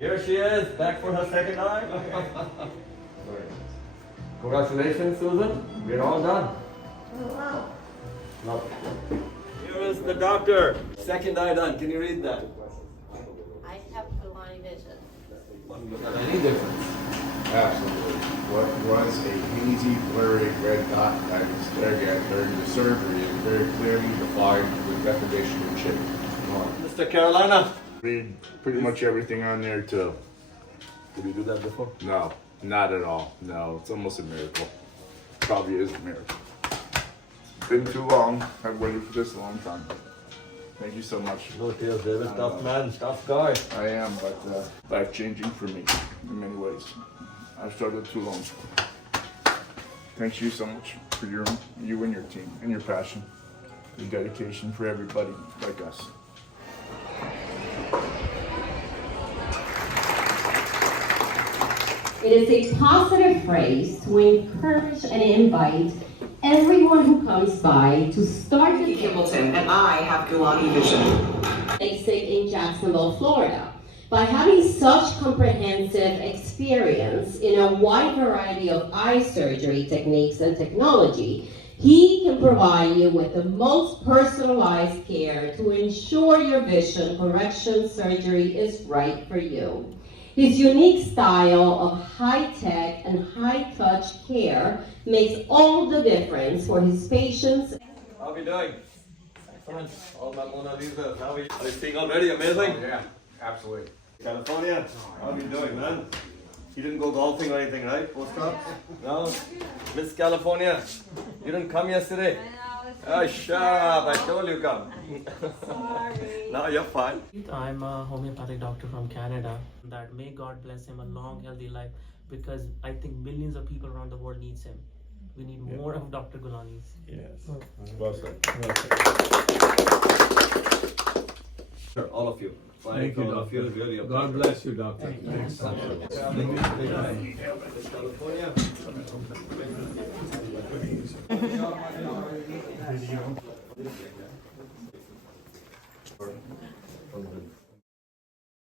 Here she is, back for her second eye. Congratulations, Susan. We're all done. Oh, wow. Lovely. Here is the doctor. Second eye done. Can you read that? I have Gulani vision. Was that any difference? Absolutely. What was a hazy, blurry red dot that was there again during the surgery is very clearly defined with definition and shape. Mr. Carolina. Read pretty much everything on there too. Did we do that before? No, not at all. No, it's almost a miracle. Probably is a miracle. Been too long. I've waited for this a long time. Thank you so much. No tears, David. Tough man, tough guy. I am, but life-changing for me in many ways. I've struggled too long. Thank you so much for you and your team and your passion, your dedication for everybody like us. It is a positive phrase to encourage and invite everyone who comes by to start the Hamilton, and I have Gulani vision. Lasik in Jacksonville, Florida. By having such comprehensive experience in a wide variety of eye surgery techniques and technology, he can provide you with the most personalized care to ensure your vision correction surgery is right for you. His unique style of high-tech and high-touch care makes all the difference for his patients. How are we doing? Excellent. All my Mona Lisa. Are you seeing already? Amazing. Oh, yeah, absolutely. California. How are you doing, man? You didn't go golfing or anything, right? Post-op? No? Miss California. You didn't come yesterday? Oh, shut up. I told you come. Sorry. No, you're fine. I'm a homeopathic doctor from Canada. That may God bless him a long, healthy life, because I think millions of people around the world needs him. We need more of Dr. Gulani's. Yes. Well said. Sure, all of you. Thank you, all of you. Doctor. Really a God pleasure. bless you, Doctor. Thanks. California.